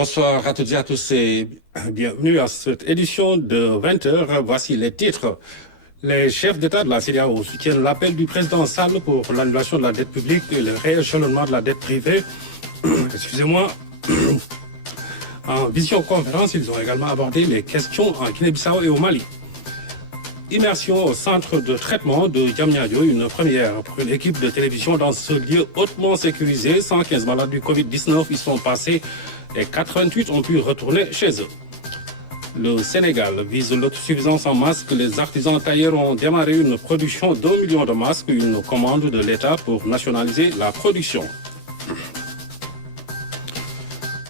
Bonsoir à toutes et à tous et bienvenue à cette édition de 20 heures. Voici les titres. Les chefs d'État de la CEDEAO soutiennent l'appel du président Sall pour l'annulation de la dette publique et le rééchelonnement de la dette privée. Excusez-moi. En visioconférence, ils ont également abordé les questions en Guinée-Bissau et au Mali. Immersion au centre de traitement de Diamniadio, une première pour une équipe de télévision dans ce lieu hautement sécurisé. 115 malades du Covid-19 y sont passés et 88 ont pu retourner chez eux. Le Sénégal vise l'autosuffisance en masques. Les artisans tailleurs ont démarré une production d'1 million de masques, une commande de l'État pour nationaliser la production.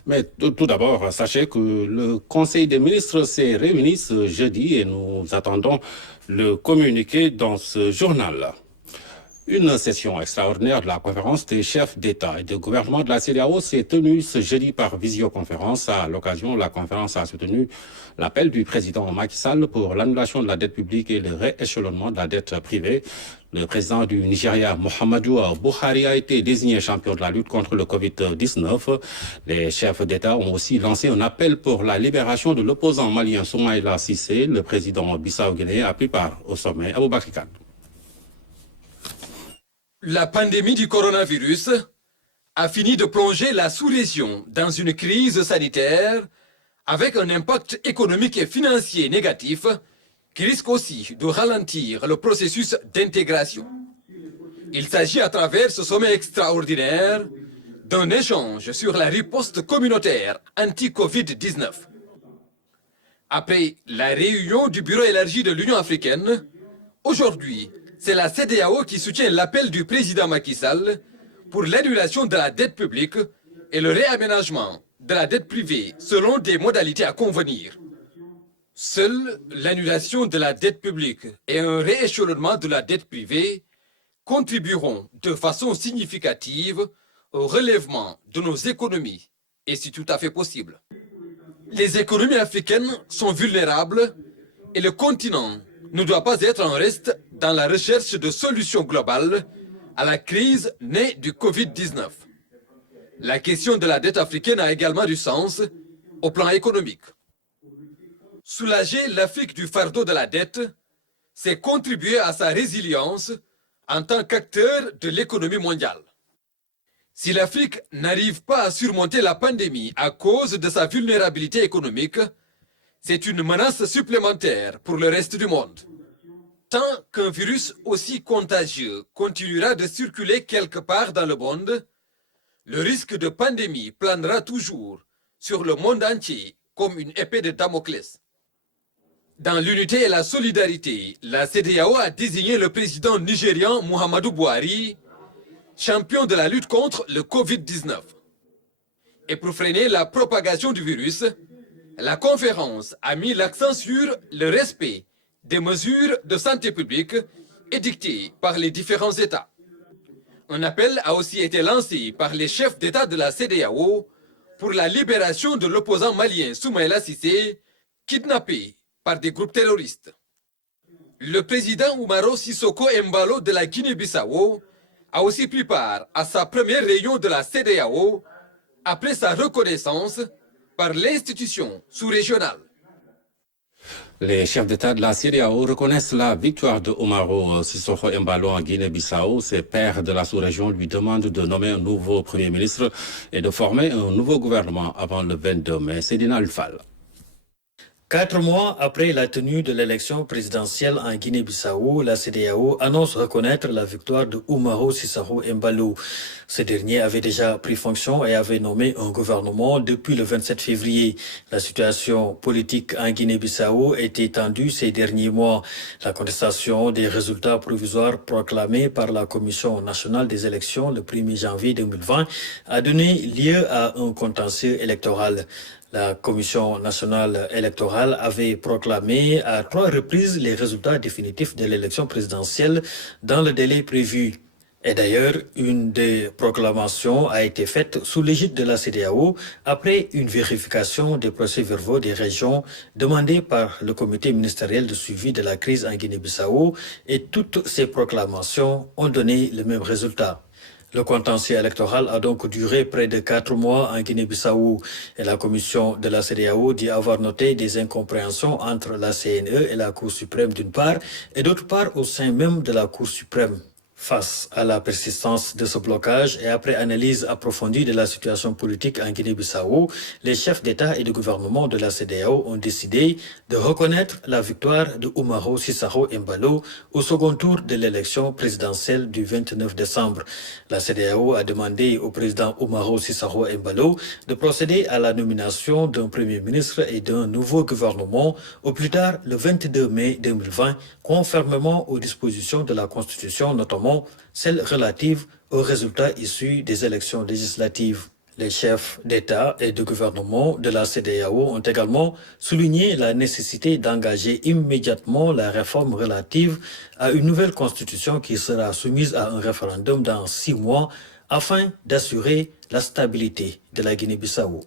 Mais tout d'abord, sachez que le Conseil des ministres s'est réuni ce jeudi et nous attendons le communiqué dans ce journal. Une session extraordinaire de la conférence des chefs d'État et de gouvernement de la CEDEAO s'est tenue ce jeudi par visioconférence. À l'occasion, la conférence a soutenu l'appel du président Macky Sall pour l'annulation de la dette publique et le rééchelonnement de la dette privée. Le président du Nigeria, Muhammadu Buhari, a été désigné champion de la lutte contre le Covid-19. Les chefs d'État ont aussi lancé un appel pour la libération de l'opposant malien Soumaïla Cissé. Le président bissau-guinéen a pris part au sommet. Aboubakar Kane. La pandémie du coronavirus a fini de plonger la sous-région dans une crise sanitaire avec un impact économique et financier négatif qui risque aussi de ralentir le processus d'intégration. Il s'agit à travers ce sommet extraordinaire d'un échange sur la riposte communautaire anti-Covid-19. Après la réunion du Bureau élargi de l'Union africaine, aujourd'hui, c'est la CEDEAO qui soutient l'appel du président Macky Sall pour l'annulation de la dette publique et le réaménagement de la dette privée selon des modalités à convenir. Seule l'annulation de la dette publique et un rééchelonnement de la dette privée contribueront de façon significative au relèvement de nos économies, et c'est tout à fait possible. Les économies africaines sont vulnérables et le continent ne doit pas être en reste dans la recherche de solutions globales à la crise née du Covid-19. La question de la dette africaine a également du sens au plan économique. Soulager l'Afrique du fardeau de la dette, c'est contribuer à sa résilience en tant qu'acteur de l'économie mondiale. Si l'Afrique n'arrive pas à surmonter la pandémie à cause de sa vulnérabilité économique, c'est une menace supplémentaire pour le reste du monde. Tant qu'un virus aussi contagieux continuera de circuler quelque part dans le monde, le risque de pandémie planera toujours sur le monde entier comme une épée de Damoclès. Dans l'unité et la solidarité, la CEDEAO a désigné le président nigérian Muhammadu Buhari champion de la lutte contre le Covid-19. Et pour freiner la propagation du virus, la conférence a mis l'accent sur le respect des mesures de santé publique édictées par les différents États. Un appel a aussi été lancé par les chefs d'État de la CEDEAO pour la libération de l'opposant malien Soumaïla Cissé, kidnappé par des groupes terroristes. Le président Umaro Sissoko Embalo de la Guinée-Bissau a aussi pris part à sa première réunion de la CEDEAO après sa reconnaissance par l'institution sous-régionale. Les chefs d'État de la CEDEAO reconnaissent la victoire de Umaro Sissoko Embalo en Guinée-Bissau. Ses pairs de la sous-région lui demandent de nommer un nouveau Premier ministre et de former un nouveau gouvernement avant le 22 mai. Sedina Ulfal. 4 mois après la tenue de l'élection présidentielle en Guinée-Bissau, la CEDEAO annonce reconnaître la victoire de Umaro Sissoko Embalo. Ce dernier avait déjà pris fonction et avait nommé un gouvernement depuis le 27 février. La situation politique en Guinée-Bissau était tendue ces derniers mois. La contestation des résultats provisoires proclamés par la Commission nationale des élections le 1er janvier 2020 a donné lieu à un contentieux électoral. La Commission nationale électorale avait proclamé à 3 reprises les résultats définitifs de l'élection présidentielle dans le délai prévu. Et d'ailleurs, une des proclamations a été faite sous l'égide de la CEDEAO après une vérification des procès-verbaux des régions demandés par le comité ministériel de suivi de la crise en Guinée-Bissau et toutes ces proclamations ont donné le même résultat. Le contentieux électoral a donc duré près de 4 mois en Guinée-Bissau et la commission de la CEDEAO dit avoir noté des incompréhensions entre la CNE et la Cour suprême d'une part et d'autre part au sein même de la Cour suprême. Face à la persistance de ce blocage et après analyse approfondie de la situation politique en Guinée-Bissau, les chefs d'État et de gouvernement de la CEDEAO ont décidé de reconnaître la victoire de Umaro Sissoco Embalo au second tour de l'élection présidentielle du 29 décembre. La CEDEAO a demandé au président Umaro Sissoco Embalo de procéder à la nomination d'un premier ministre et d'un nouveau gouvernement au plus tard le 22 mai 2020, conformément aux dispositions de la Constitution, notamment celles relatives aux résultats issus des élections législatives. Les chefs d'État et de gouvernement de la CEDEAO ont également souligné la nécessité d'engager immédiatement la réforme relative à une nouvelle constitution qui sera soumise à un référendum dans 6 mois afin d'assurer la stabilité de la Guinée-Bissau.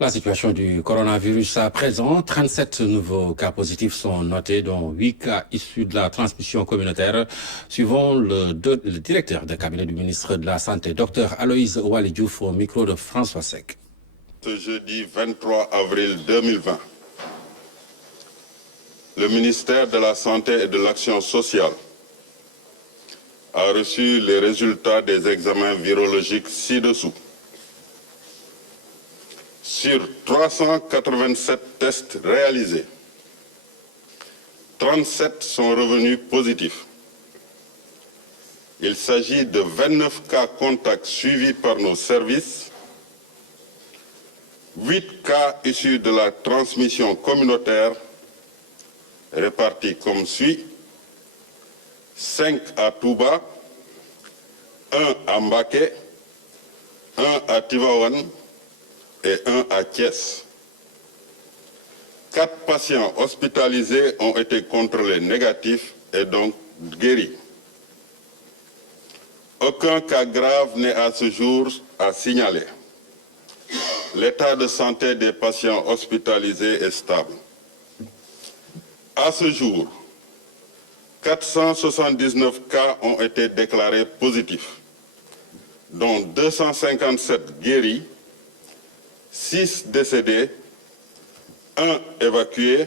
La situation du coronavirus à présent, 37 nouveaux cas positifs sont notés, dont 8 cas issus de la transmission communautaire, suivant le directeur de cabinet du ministre de la Santé, Dr Aloïse Waly Diouf, au micro de François Seck. Ce jeudi 23 avril 2020, le ministère de la Santé et de l'Action sociale a reçu les résultats des examens virologiques ci-dessous. Sur 387 tests réalisés, 37 sont revenus positifs. Il s'agit de 29 cas contacts suivis par nos services, 8 cas issus de la transmission communautaire répartis comme suit: 5 à Touba, 1 à Mbaké, 1 à Tivaouane et 1 à Thiès. 4 patients hospitalisés ont été contrôlés négatifs et donc guéris. Aucun cas grave n'est à ce jour à signaler. L'état de santé des patients hospitalisés est stable. À ce jour, 479 cas ont été déclarés positifs, dont 257 guéris, 6 décédés, 1 évacué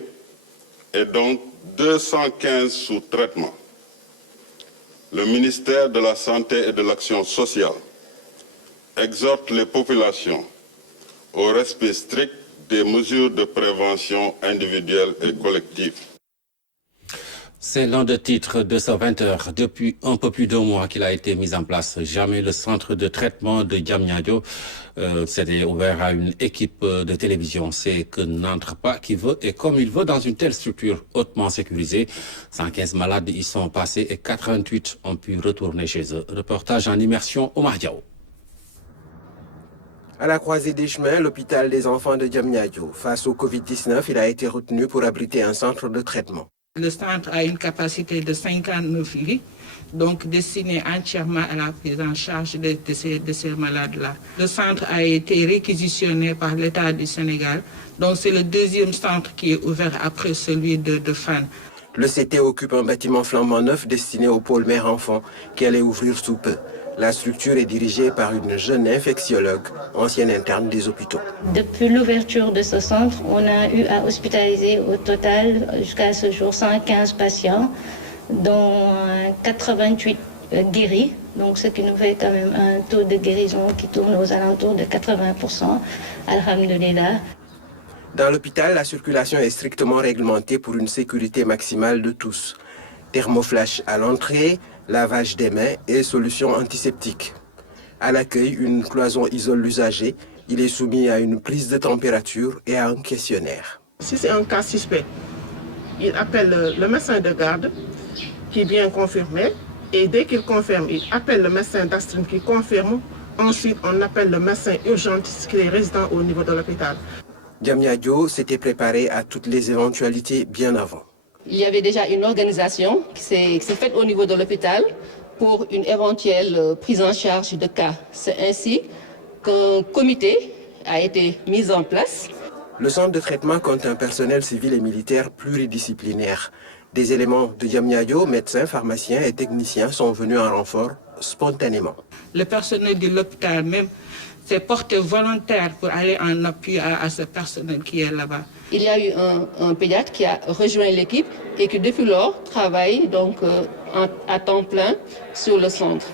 et donc 215 sous traitement. Le ministère de la Santé et de l'Action sociale exhorte les populations au respect strict des mesures de prévention individuelle et collective. C'est l'un des titres de ce 20h. Depuis un peu plus d'1 mois qu'il a été mis en place. Jamais le centre de traitement de Diamniadio s'était ouvert à une équipe de télévision. C'est que n'entre pas qui veut et comme il veut dans une telle structure hautement sécurisée. 115 malades y sont passés et 88 ont pu retourner chez eux. Reportage en immersion Omar Diaw. À la croisée des chemins, l'hôpital des enfants de Diamniadio. Face au Covid-19, il a été retenu pour abriter un centre de traitement. Le centre a une capacité de 59 lits, donc destiné entièrement à la prise en charge de ces malades-là. Le centre a été réquisitionné par l'État du Sénégal, donc c'est le 2e centre qui est ouvert après celui de Fann. Le CT occupe un bâtiment flambant neuf destiné au pôle mère-enfant qui allait ouvrir sous peu. La structure est dirigée par une jeune infectiologue, ancienne interne des hôpitaux. Depuis l'ouverture de ce centre, on a eu à hospitaliser au total, jusqu'à ce jour, 115 patients, dont 88 guéris, donc ce qui nous fait quand même un taux de guérison qui tourne aux alentours de 80%, alhamdoulilah. Dans l'hôpital, la circulation est strictement réglementée pour une sécurité maximale de tous. Thermoflash à l'entrée, lavage des mains et solutions antiseptiques. À l'accueil, une cloison isole l'usager. Il est soumis à une prise de température et à un questionnaire. Si c'est un cas suspect, il appelle le médecin de garde qui vient confirmer. Et dès qu'il confirme, il appelle le médecin d'astreinte qui confirme. Ensuite, on appelle le médecin urgentiste qui est résident au niveau de l'hôpital. Diamniadio s'était préparé à toutes les éventualités bien avant. Il y avait déjà une organisation qui s'est faite au niveau de l'hôpital pour une éventuelle prise en charge de cas. C'est ainsi qu'un comité a été mis en place. Le centre de traitement compte un personnel civil et militaire pluridisciplinaire. Des éléments de Diamniadio, médecins, pharmaciens et techniciens sont venus en renfort spontanément. Le personnel de l'hôpital même s'est porté volontaire pour aller en appui à ce personnel qui est là-bas. Il y a eu un pédiatre qui a rejoint l'équipe et qui depuis lors travaille donc à temps plein sur le centre.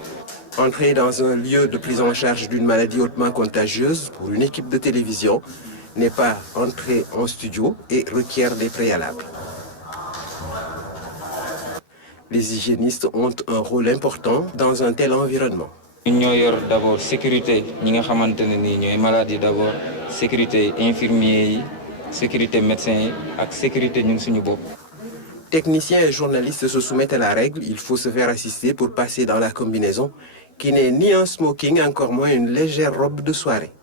Entrer dans un lieu de prise en charge d'une maladie hautement contagieuse pour une équipe de télévision n'est pas entrer en studio et requiert des préalables. Les hygiénistes ont un rôle important dans un tel environnement. Nous avons d'abord sécurité, nous avons maladie d'abord, sécurité infirmiers, sécurité médecins et sécurité nous suñu bopp. Techniciens et journalistes se soumettent à la règle, il faut se faire assister pour passer dans la combinaison, qui n'est ni un smoking, encore moins une légère robe de soirée.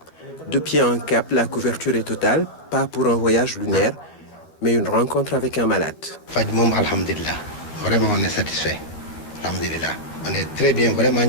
De pied en cap, la couverture est totale, pas pour un voyage lunaire, mais une rencontre avec un malade. Alhamdulillah, vraiment on est satisfait. Alhamdulillah, on est très bien, vraiment.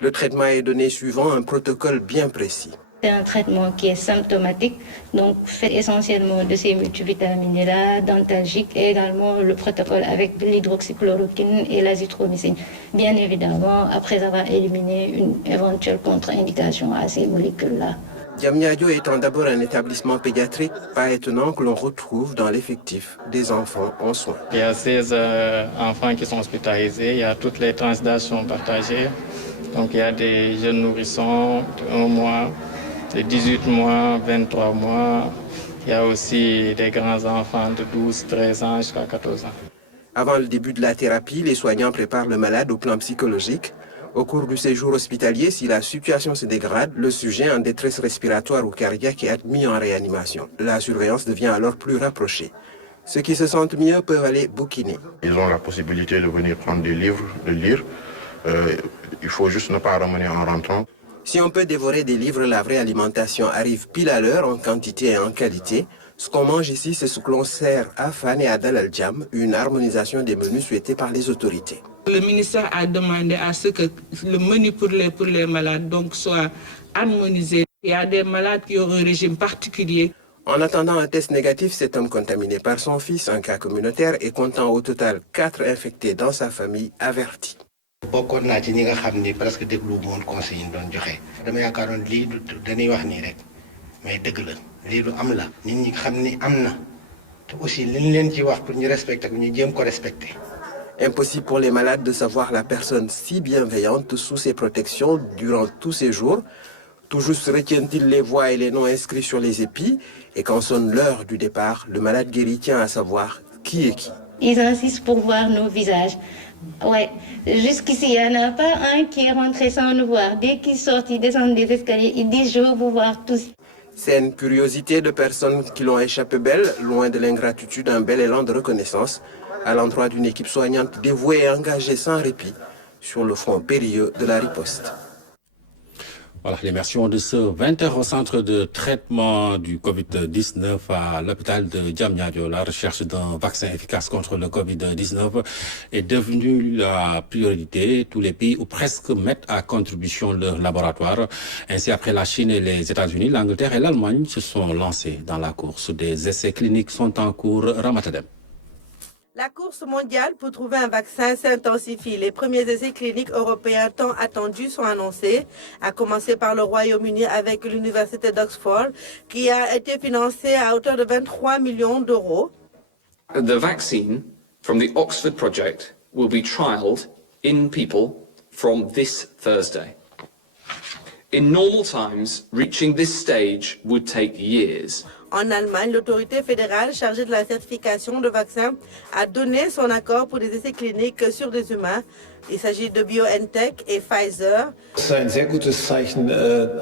Le traitement est donné suivant un protocole bien précis. C'est un traitement qui est symptomatique, donc fait essentiellement de ces multivitamines-là, dentalgiques et également le protocole avec l'hydroxychloroquine et l'azithromycine. Bien évidemment, après avoir éliminé une éventuelle contre-indication à ces molécules-là. Diamniadio étant d'abord un établissement pédiatrique, pas étonnant que l'on retrouve dans l'effectif des enfants en soins. Il y a 16 enfants qui sont hospitalisés, il y a toutes les tranches d'âge sont partagées. Donc il y a des jeunes nourrissons de 1 mois, de 18 mois, 23 mois. Il y a aussi des grands enfants de 12, 13 ans jusqu'à 14 ans. Avant le début de la thérapie, les soignants préparent le malade au plan psychologique. Au cours du séjour hospitalier, si la situation se dégrade, le sujet en détresse respiratoire ou cardiaque est admis en réanimation. La surveillance devient alors plus rapprochée. Ceux qui se sentent mieux peuvent aller bouquiner. Ils ont la possibilité de venir prendre des livres, de lire. Il faut juste ne pas ramener en rentrant. Si on peut dévorer des livres, la vraie alimentation arrive pile à l'heure en quantité et en qualité. Ce qu'on mange ici, c'est ce que l'on sert à Fan et à Dal Al-Jam, une harmonisation des menus souhaitée par les autorités. Le ministère a demandé à ce que le menu pour les malades donc, soit harmonisé. Il y a des malades qui ont un régime particulier. En attendant un test négatif, cet homme contaminé par son fils, un cas communautaire, et comptant au total 4 infectés dans sa famille, averti. Bokkoon naa ci ñi nga xam ni presque déglu woon conseil yi ñu doon joxe dama yaakaaroon lii dañuy wax nii rek mais dëgg la lii lu am la nit ñi xam ni am na te aussi li ñu leen ci wax pour ñu respecter ko ñu jéem ko respecter. Impossible pour les malades de savoir la personne si bienveillante sous ses protections durant tous ces jours. Tout juste retiennent-ils les voix et les noms inscrits sur les épis, et quand sonne l'heure du départ, le malade guéri tient à savoir qui est qui. Ils insistent pour voir nos visages. Ouais, jusqu'ici, il n'y en a pas un qui est rentré sans nous voir. Dès qu'ils sortent, ils descendent des escaliers, ils disent « je veux vous voir tous ». C'est une curiosité de personnes qui l'ont échappé belle, loin de l'ingratitude, un bel élan de reconnaissance à l'endroit d'une équipe soignante dévouée et engagée sans répit sur le front périlleux de la riposte. Voilà l'immersion de ce 20h au centre de traitement du Covid-19 à l'hôpital de Diamniadio. La recherche d'un vaccin efficace contre le Covid-19 est devenue la priorité. Tous les pays ou presque mettent à contribution leur laboratoire. Ainsi, après la Chine et les États-Unis, l'Angleterre et l'Allemagne se sont lancés dans la course. Des essais cliniques sont en cours. Ramatadem. La course mondiale pour trouver un vaccin s'intensifie. Les premiers essais cliniques européens tant attendus sont annoncés, à commencer par le Royaume-Uni avec l'université d'Oxford, qui a été financée à hauteur de 23 millions d'euros. The vaccine from the Oxford project will be trialled in people from this Thursday. In normal times, reaching this stage would take years. En Allemagne, l'autorité fédérale chargée de la certification de vaccins a donné son accord pour des essais cliniques sur des humains. Il s'agit de BioNTech et Pfizer. Das ist ein sehr gutes Zeichen.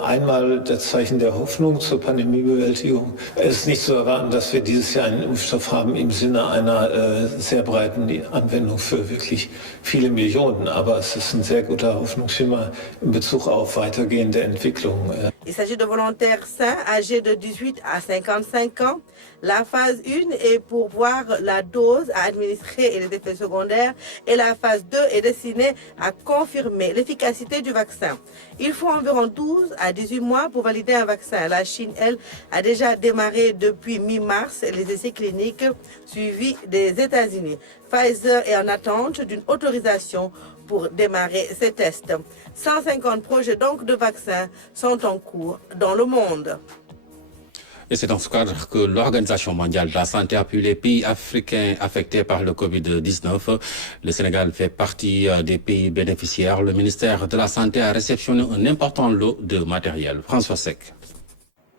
Einmal das Zeichen der Hoffnung zur Pandemiebewältigung. Es ist nicht zu erwarten, dass wir dieses Jahr einen Impfstoff haben im Sinne einer sehr breiten Anwendung für wirklich viele Millionen. Aber es ist ein sehr guter Hoffnungsschimmer in Bezug auf weitergehende Entwicklung. Il s'agit de volontaires sains âgés de 18 à 55 ans. La phase 1 est pour voir la dose à administrer et les effets secondaires. Et la phase 2 est destinée destinée à confirmer l'efficacité du vaccin. Il faut environ 12 à 18 mois pour valider un vaccin. La Chine, elle, a déjà démarré depuis mi-mars les essais cliniques suivis des États-Unis. Pfizer est en attente d'une autorisation pour démarrer ces tests. 150 projets donc de vaccins sont en cours dans le monde. Et c'est dans ce cadre que l'Organisation mondiale de la santé appuie les pays africains affectés par le Covid-19. Le Sénégal fait partie des pays bénéficiaires. Le ministère de la Santé a réceptionné un important lot de matériel. François Sec.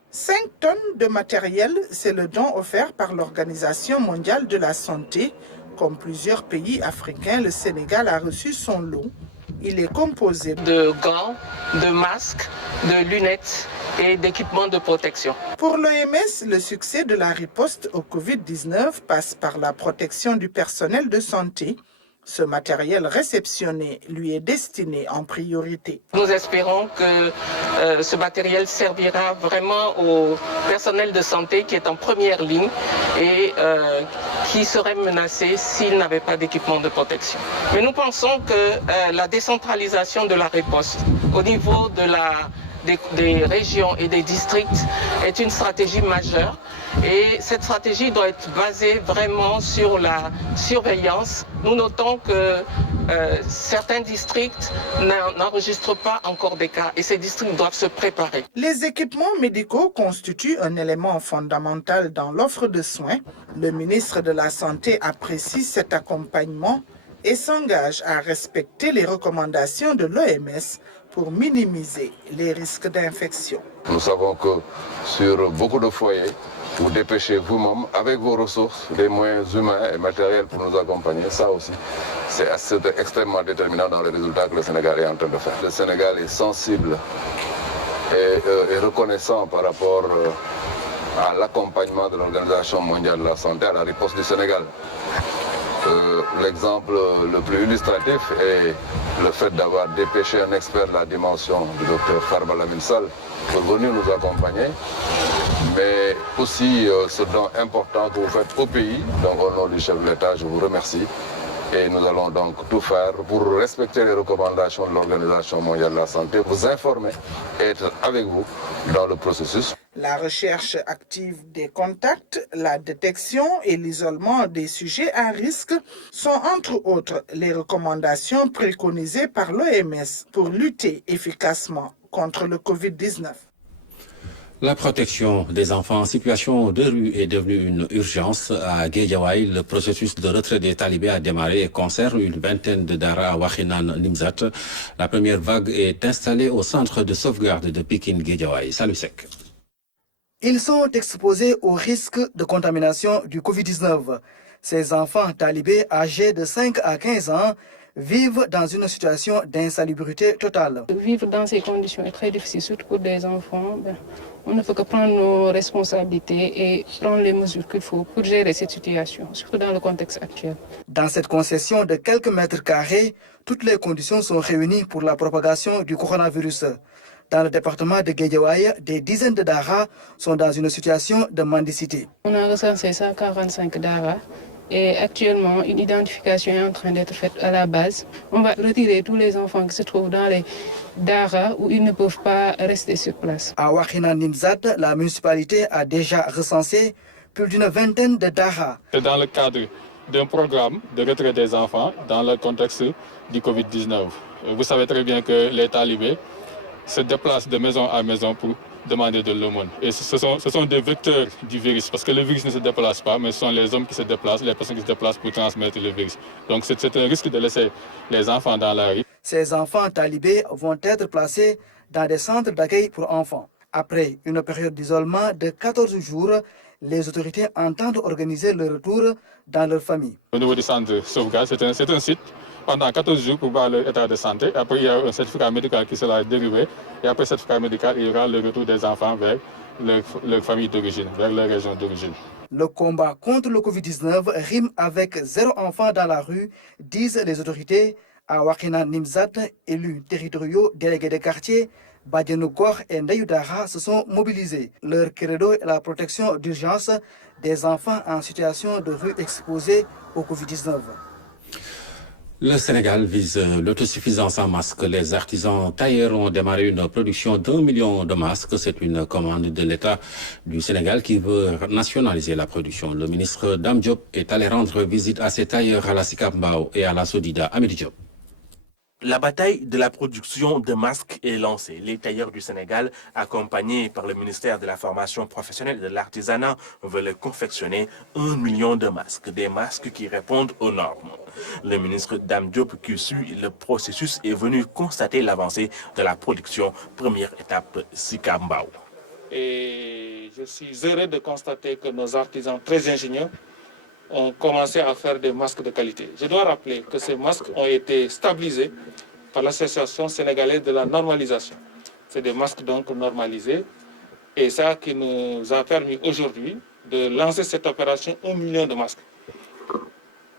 5 tonnes de matériel, c'est le don offert par l'Organisation mondiale de la santé. Comme plusieurs pays africains, le Sénégal a reçu son lot. Il est composé de gants, de masques, de lunettes et d'équipements de protection. Pour l'OMS, le succès de la riposte au Covid-19 passe par la protection du personnel de santé. Ce matériel réceptionné lui est destiné en priorité. Nous espérons que ce matériel servira vraiment au personnel de santé qui est en première ligne et qui serait menacé s'il n'avait pas d'équipement de protection. Mais nous pensons que la décentralisation de la riposte au niveau des régions et des districts est une stratégie majeure. Et cette stratégie doit être basée vraiment sur la surveillance. Nous notons que certains districts n'enregistrent pas encore des cas et ces districts doivent se préparer. Les équipements médicaux constituent un élément fondamental dans l'offre de soins. Le ministre de la Santé apprécie cet accompagnement et s'engage à respecter les recommandations de l'OMS pour minimiser les risques d'infection. Nous savons que sur beaucoup de foyers, vous dépêchez vous-même avec vos ressources, des moyens humains et matériels pour nous accompagner. Ça aussi, c'est extrêmement déterminant dans les résultats que le Sénégal est en train de faire. Le Sénégal est sensible et reconnaissant par rapport à l'accompagnement de l'Organisation mondiale de la santé à la riposte du Sénégal. L'exemple le plus illustratif est le fait d'avoir dépêché un expert de la dimension du docteur Farba Lamine Sall pour venir nous accompagner, mais aussi ce don important que vous faites au pays. Donc au nom du chef de l'État, je vous remercie. Et nous allons donc tout faire pour respecter les recommandations de l'Organisation mondiale de la santé, vous informer et être avec vous dans le processus. La recherche active des contacts, la détection et l'isolement des sujets à risque sont entre autres les recommandations préconisées par l'OMS pour lutter efficacement contre le Covid-19. La protection des enfants en situation de rue est devenue une urgence. À Guédiawaye, le processus de retrait des talibés a démarré et concerne une vingtaine de daara à Wakhinane Nimzat. La première vague est installée au centre de sauvegarde de Pikine Guédiawaye. Salut Sec. Ils sont exposés au risque de contamination du Covid-19. Ces enfants talibés âgés de 5 à 15 ans vivent dans une situation d'insalubrité totale. Vivre dans ces conditions est très difficile, surtout pour des enfants. On ne peut que prendre nos responsabilités et prendre les mesures qu'il faut pour gérer cette situation, surtout dans le contexte actuel. Dans cette concession de quelques mètres carrés, toutes les conditions sont réunies pour la propagation du coronavirus. Dans le département de Guédiawaye, des dizaines de daara sont dans une situation de mendicité. On a recensé 145 daara. Et actuellement, une identification est en train d'être faite à la base. On va retirer tous les enfants qui se trouvent dans les daara où ils ne peuvent pas rester sur place. À Wakhinane Nimzat, la municipalité a déjà recensé plus d'une vingtaine de daara. C'est dans le cadre d'un programme de retrait des enfants dans le contexte du Covid-19. Vous savez très bien que les talibés se déplacent de maison à maison pour demander de l'aumône. Et ce sont des vecteurs du virus, parce que le virus ne se déplace pas, mais ce sont les hommes qui se déplacent, les personnes qui se déplacent pour transmettre le virus. Donc c'est un risque de laisser les enfants dans la rue. Ces enfants talibés vont être placés dans des centres d'accueil pour enfants. Après une période d'isolement de 14 jours, les autorités entendent organiser le retour dans leur famille. Au niveau du centre de sauvegarde, c'est un site pendant 14 jours pour voir leur état de santé. Après, il y a un certificat médical qui sera dérivé. Et après ce certificat médical, il y aura le retour des enfants vers leur famille d'origine, vers leur région d'origine. Le combat contre le Covid-19 rime avec 0 enfant dans la rue, disent les autorités. À Wakhinane Nimzat, élus territoriaux, délégués des quartiers, Badianoukor et Ndayudara se sont mobilisés. Leur credo est la protection d'urgence des enfants en situation de rue exposés au Covid-19. Le Sénégal vise l'autosuffisance en masques. Les artisans tailleurs ont démarré une production d'1 million de masques. C'est une commande de l'État du Sénégal qui veut nationaliser la production. Le ministre Dame Diop est allé rendre visite à ces tailleurs à la Sicap Mbao et à la Sodida. Amélie Diop. La bataille de la production de masques est lancée. Les tailleurs du Sénégal, accompagnés par le ministère de la Formation professionnelle et de l'Artisanat, veulent confectionner 1 million de masques, des masques qui répondent aux normes. Le ministre Dame Diop, qui suit le processus, est venu constater l'avancée de la production. Première étape, Sicap Mbao. Et je suis heureux de constater que nos artisans très ingénieux ont commencé à faire des masques de qualité. Je dois rappeler que ces masques ont été stabilisés par l'Association sénégalaise de la normalisation. C'est des masques donc normalisés et ça qui nous a permis aujourd'hui de lancer cette opération 1 million de masques.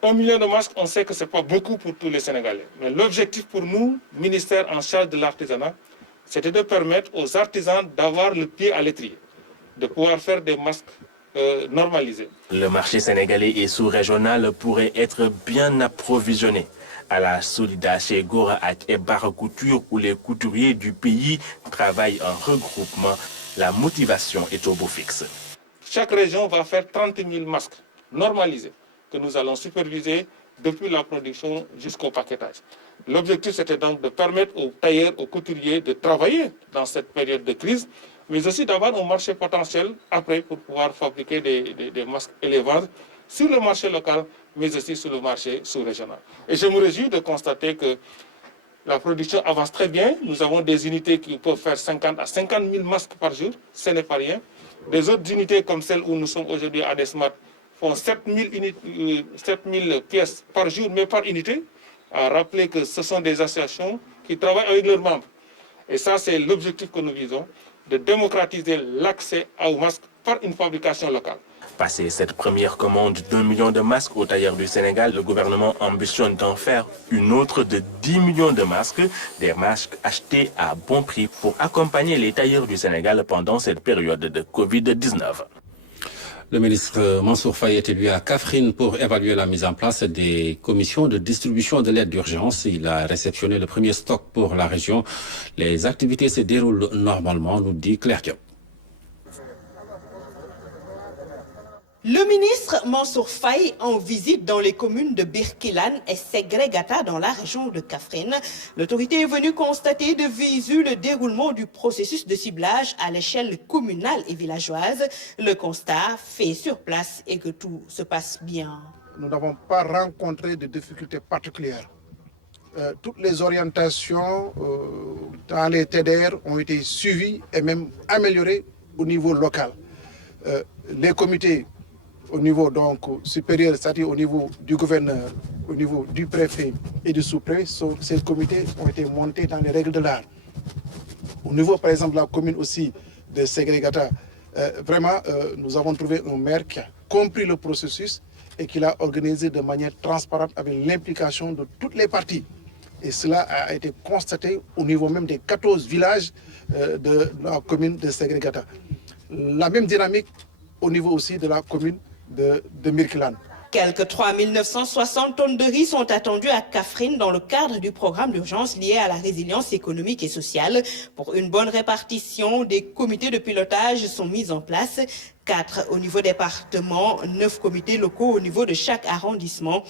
1 million de masques, on sait que ce n'est pas beaucoup pour tous les Sénégalais. Mais l'objectif pour nous, ministère en charge de l'artisanat, c'était de permettre aux artisans d'avoir le pied à l'étrier, de pouvoir faire des masques normalisés. Le marché sénégalais et sous-régional pourrait être bien approvisionné. À la Sodida, chez Gora et Barre Couture, où les couturiers du pays travaillent en regroupement, la motivation est au beau fixe. Chaque région va faire 30 000 masques normalisés que nous allons superviser depuis la production jusqu'au paquetage. L'objectif, c'était donc de permettre aux tailleurs, aux couturiers de travailler dans cette période de crise, mais aussi d'avoir un marché potentiel après pour pouvoir fabriquer des masques et les vendre sur le marché local, mais aussi sur le marché sous-régional. Et je me réjouis de constater que la production avance très bien. Nous avons des unités qui peuvent faire 50 à 50 000 masques par jour, ce n'est pas rien. Des autres unités comme celle où nous sommes aujourd'hui à Desmat font 7 000 pièces par jour, mais par unité. À rappeler que ce sont des associations qui travaillent avec leurs membres. Et ça, c'est l'objectif que nous visons, de démocratiser l'accès aux masques par une fabrication locale. Passé cette première commande d'1 million de masques aux tailleurs du Sénégal, le gouvernement ambitionne d'en faire une autre de 10 millions de masques, des masques achetés à bon prix pour accompagner les tailleurs du Sénégal pendant cette période de Covid-19. Le ministre Mansour Faye était lui à Kaffrine pour évaluer la mise en place des commissions de distribution de l'aide d'urgence. Il a réceptionné le premier stock pour la région. Les activités se déroulent normalement, nous dit Claire Diop. Le ministre Mansour Faye en visite dans les communes de Birkelane et Ségrégata dans la région de Kaffrine. L'autorité est venue constater de visu le déroulement du processus de ciblage à l'échelle communale et villageoise. Le constat fait sur place est que tout se passe bien. Nous n'avons pas rencontré de difficultés particulières. Toutes les orientations dans les TDR ont été suivies et même améliorées au niveau local. Les comités au niveau donc supérieur, c'est-à-dire au niveau du gouverneur, au niveau du préfet et du sous-préfet, ces comités ont été montés dans les règles de l'art. Au niveau, par exemple, de la commune aussi de Ségrégata, vraiment, nous avons trouvé un maire qui a compris le processus et qui l'a organisé de manière transparente avec l'implication de toutes les parties. Et cela a été constaté au niveau même des 14 villages de la commune de Ségrégata. La même dynamique au niveau aussi de la commune de Birkelane. Quelques 3 960 tonnes de riz sont attendues à Kaffrine dans le cadre du programme d'urgence lié à la résilience économique et sociale. Pour une bonne répartition, des comités de pilotage sont mis en place. 4 au niveau département, 9 comités locaux au niveau de chaque arrondissement.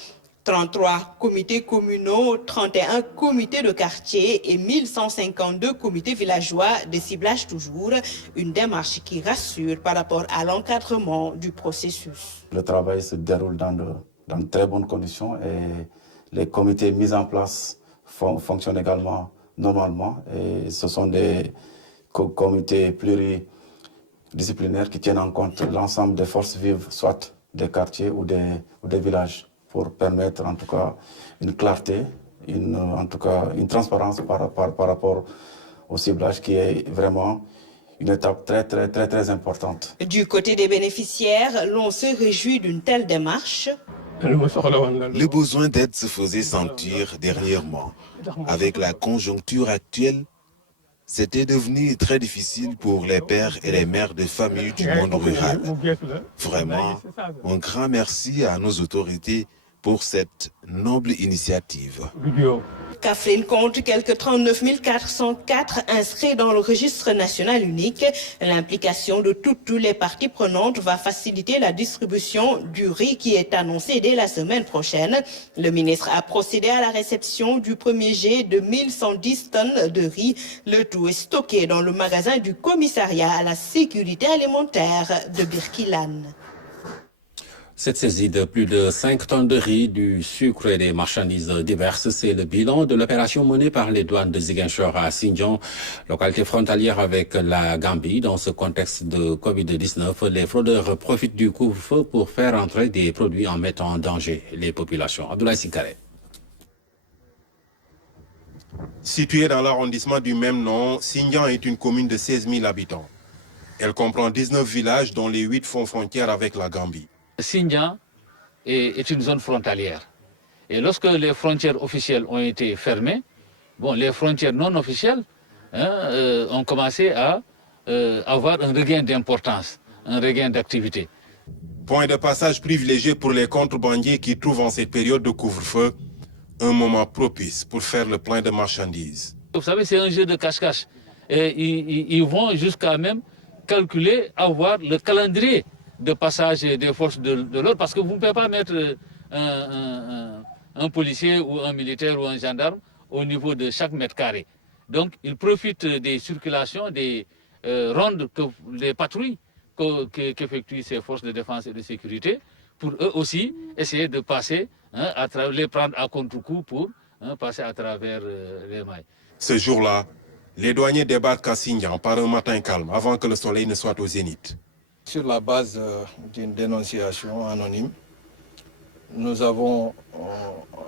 33 comités communaux, 31 comités de quartier et 1152 comités villageois de ciblage toujours. Une démarche qui rassure par rapport à l'encadrement du processus. Le travail se déroule dans de très bonnes conditions et les comités mis en place fonctionnent également normalement. Et ce sont des comités pluridisciplinaires qui tiennent en compte l'ensemble des forces vives, soit des quartiers ou des villages, pour permettre en tout cas une clarté, une transparence par rapport au ciblage qui est vraiment une étape très importante. Du côté des bénéficiaires, l'on se réjouit d'une telle démarche. Le besoin d'aide se faisait sentir dernièrement. Avec la conjoncture actuelle, c'était devenu très difficile pour les pères et les mères de famille du monde rural. Vraiment, un grand merci à nos autorités pour cette noble initiative. Kaffrine compte quelques 39 404 inscrits dans le registre national unique. L'implication de toutes les parties prenantes va faciliter la distribution du riz qui est annoncée dès la semaine prochaine. Le ministre a procédé à la réception du premier jet de 1110 tonnes de riz. Le tout est stocké dans le magasin du commissariat à la sécurité alimentaire de Birkilane. Cette saisie de plus de 5 tonnes de riz, du sucre et des marchandises diverses, c'est le bilan de l'opération menée par les douanes de Ziguinchor à Sindian, localité frontalière avec la Gambie. Dans ce contexte de Covid-19, les fraudeurs profitent du couvre-feu pour faire entrer des produits en mettant en danger les populations. Abdoulaye Sikare. Située dans l'arrondissement du même nom, Sindian est une commune de 16 000 habitants. Elle comprend 19 villages dont les 8 font frontière avec la Gambie. Sindian est une zone frontalière. Et lorsque les frontières officielles ont été fermées, les frontières non officielles ont commencé à avoir un regain d'importance, un regain d'activité. Point de passage privilégié pour les contrebandiers qui trouvent en cette période de couvre-feu un moment propice pour faire le plein de marchandises. Vous savez, c'est un jeu de cache-cache. Ils vont jusqu'à même calculer, avoir le calendrier de passage des forces de l'ordre, parce que vous ne pouvez pas mettre un policier ou un militaire ou un gendarme au niveau de chaque mètre carré. Donc, ils profitent des circulations, des rondes, des patrouilles qu'effectuent ces forces de défense et de sécurité, pour eux aussi essayer de passer, les prendre à contre-coup pour passer à travers les mailles. Ce jour-là, les douaniers débarquent à Sindian par un matin calme, avant que le soleil ne soit au zénith. Sur la base d'une dénonciation anonyme, nous avons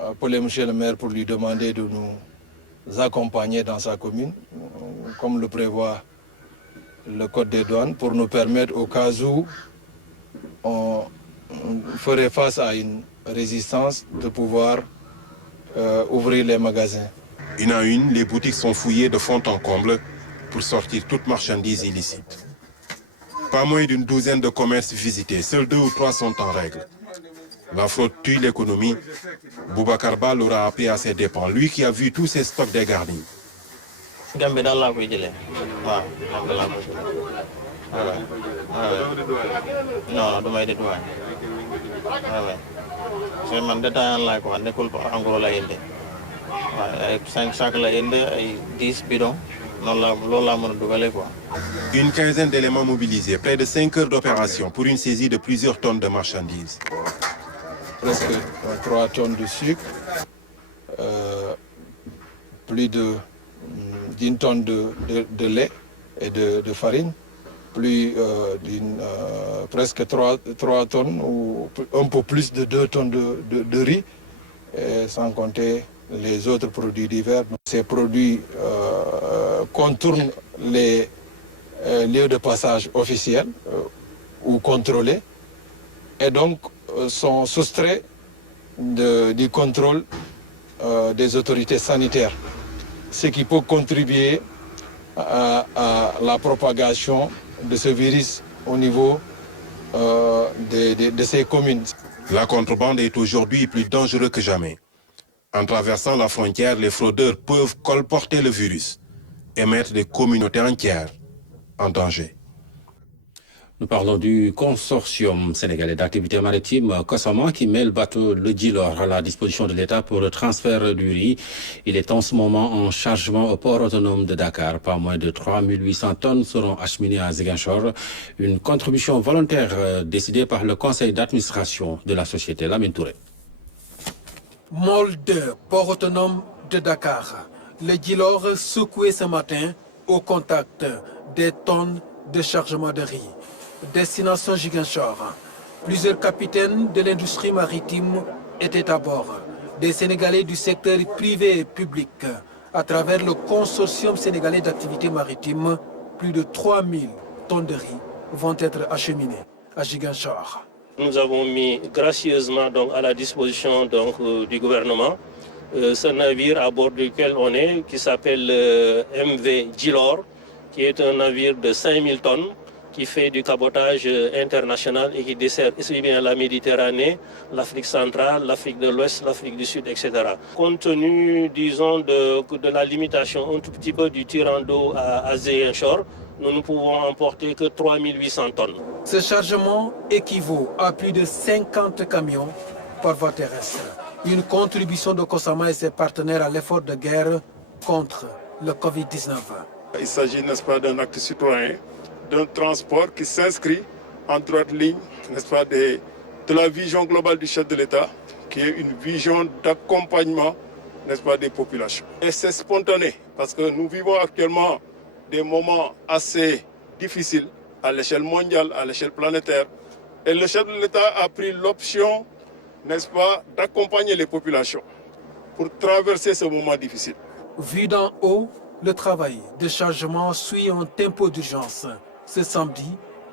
appelé M. le maire pour lui demander de nous accompagner dans sa commune, comme le prévoit le code des douanes, pour nous permettre, au cas où on ferait face à une résistance, de pouvoir ouvrir les magasins. Une à une, les boutiques sont fouillées de fond en comble pour sortir toute marchandise illicite. Pas moins d'une douzaine de commerces visités, seuls 2 ou 3 sont en règle. La fraude tue l'économie. Boubacar Ba l'aura appelé à ses dépens, lui qui a vu tous ses stocks dégarnis. Une quinzaine d'éléments mobilisés, près de 5 heures d'opération pour une saisie de plusieurs tonnes de marchandises. Presque 3 tonnes de sucre, plus d'une tonne de lait et de farine, plus presque 3 tonnes ou un peu plus de 2 tonnes de riz, et sans compter les autres produits divers. Ces produits contournent les lieux de passage officiels ou contrôlés et donc sont soustraits du contrôle des autorités sanitaires, ce qui peut contribuer à la propagation de ce virus au niveau de ces communes. La contrebande est aujourd'hui plus dangereuse que jamais. En traversant la frontière, les fraudeurs peuvent colporter le virus et mettre des communautés entières en danger. Nous parlons du consortium sénégalais d'activité maritime Kosama qui met le bateau le Djilor à la disposition de l'État pour le transfert du riz. Il est en ce moment en chargement au port autonome de Dakar. Pas moins de 3800 tonnes seront acheminées à Ziguinchor. Une contribution volontaire décidée par le conseil d'administration de la société. Lamine Touré. Môle 2, port autonome de Dakar. Le Djilor secoué ce matin au contact des tonnes de chargement de riz. Destination Ziguinchor. Plusieurs capitaines de l'industrie maritime étaient à bord. Des Sénégalais du secteur privé et public. À travers le consortium sénégalais d'activité maritime, plus de 3000 tonnes de riz vont être acheminées à Ziguinchor. Nous avons mis gracieusement à la disposition du gouvernement ce navire à bord duquel on est, qui s'appelle MV Djilor, qui est un navire de 5000 tonnes qui fait du cabotage international et qui dessert aussi bien la Méditerranée, l'Afrique centrale, l'Afrique de l'Ouest, l'Afrique du Sud, etc. Compte tenu, disons, de la limitation un tout petit peu du tirant d'eau à Ziguinchor, nous ne pouvons emporter que 3800 tonnes. Ce chargement équivaut à plus de 50 camions par voie terrestre. Une contribution de Kosama et ses partenaires à l'effort de guerre contre le Covid-19. Il s'agit, n'est-ce pas, d'un acte citoyen, d'un transport qui s'inscrit en droite ligne, n'est-ce pas, de la vision globale du chef de l'État, qui est une vision d'accompagnement, n'est-ce pas, des populations. Et c'est spontané, parce que nous vivons actuellement des moments assez difficiles à l'échelle mondiale, à l'échelle planétaire. Et le chef de l'État a pris l'option, n'est-ce pas, d'accompagner les populations pour traverser ce moment difficile. Vu d'en haut, le travail de chargement suit un tempo d'urgence. Ce samedi,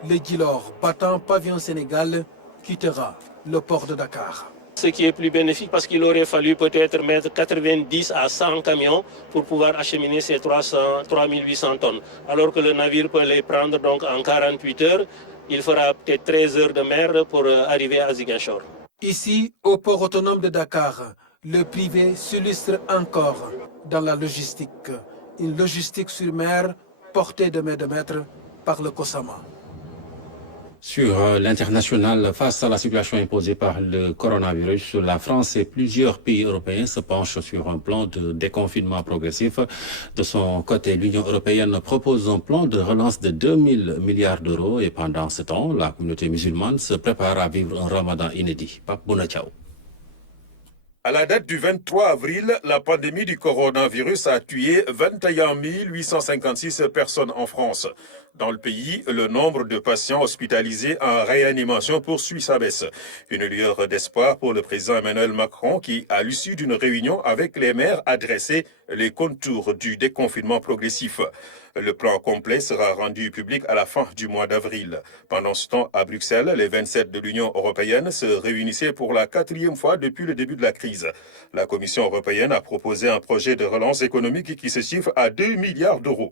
le Djilor battant pavillon Sénégal quittera le port de Dakar. Ce qui est plus bénéfique parce qu'il aurait fallu peut-être mettre 90 à 100 camions pour pouvoir acheminer ces 3800 tonnes. Alors que le navire peut les prendre donc en 48 heures, il fera peut-être 13 heures de mer pour arriver à Ziguinchor. Ici, au port autonome de Dakar, le privé s'illustre encore dans la logistique. Une logistique sur mer portée de main de maître par le Kosama. Sur l'international, face à la situation imposée par le coronavirus, la France et plusieurs pays européens se penchent sur un plan de déconfinement progressif. De son côté, l'Union européenne propose un plan de relance de 2000 milliards d'euros et pendant ce temps, la communauté musulmane se prépare à vivre un ramadan inédit. Pape Bonachao. À la date du 23 avril, la pandémie du coronavirus a tué 21 856 personnes en France. Dans le pays, le nombre de patients hospitalisés en réanimation poursuit sa baisse. Une lueur d'espoir pour le président Emmanuel Macron qui, à l'issue d'une réunion avec les maires, a dressé les contours du déconfinement progressif. Le plan complet sera rendu public à la fin du mois d'avril. Pendant ce temps, à Bruxelles, les 27 de l'Union européenne se réunissaient pour la 4e fois depuis le début de la crise. La Commission européenne a proposé un projet de relance économique qui se chiffre à 2 milliards d'euros.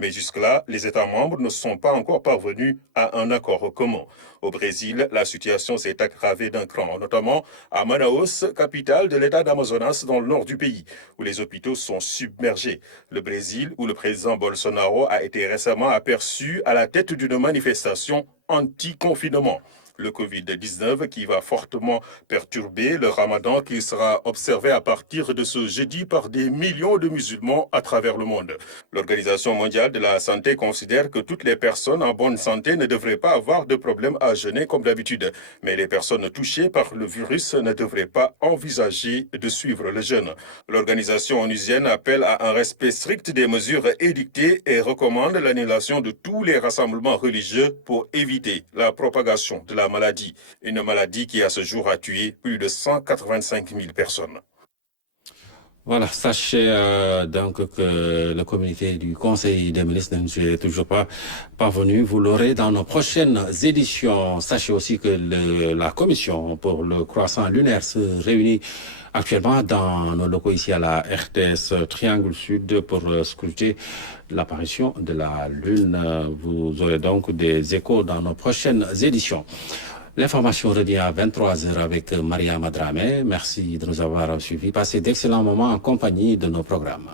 Mais jusque-là, les États membres ne sont pas encore parvenus à un accord commun. Au Brésil, la situation s'est aggravée d'un cran, notamment à Manaus, capitale de l'État d'Amazonas dans le nord du pays, où les hôpitaux sont submergés. Le Brésil, où le président Bolsonaro a été récemment aperçu à la tête d'une manifestation anti-confinement. Le Covid-19 qui va fortement perturber le ramadan qui sera observé à partir de ce jeudi par des millions de musulmans à travers le monde. L'Organisation mondiale de la santé considère que toutes les personnes en bonne santé ne devraient pas avoir de problème à jeûner comme d'habitude. Mais les personnes touchées par le virus ne devraient pas envisager de suivre le jeûne. L'organisation onusienne appelle à un respect strict des mesures édictées et recommande l'annulation de tous les rassemblements religieux pour éviter la propagation de la maladie. Une maladie qui à ce jour a tué plus de 185 000 personnes. Voilà, sachez donc que le communiqué du Conseil des ministres ne nous est toujours pas parvenu. Vous l'aurez dans nos prochaines éditions. Sachez aussi que la commission pour le croissant lunaire se réunit actuellement dans nos locaux ici à la RTS Triangle Sud pour scruter l'apparition de la Lune. Vous aurez donc des échos dans nos prochaines éditions. L'information revient à 23h avec Maria Madramé. Merci de nous avoir suivis. Passez d'excellents moments en compagnie de nos programmes.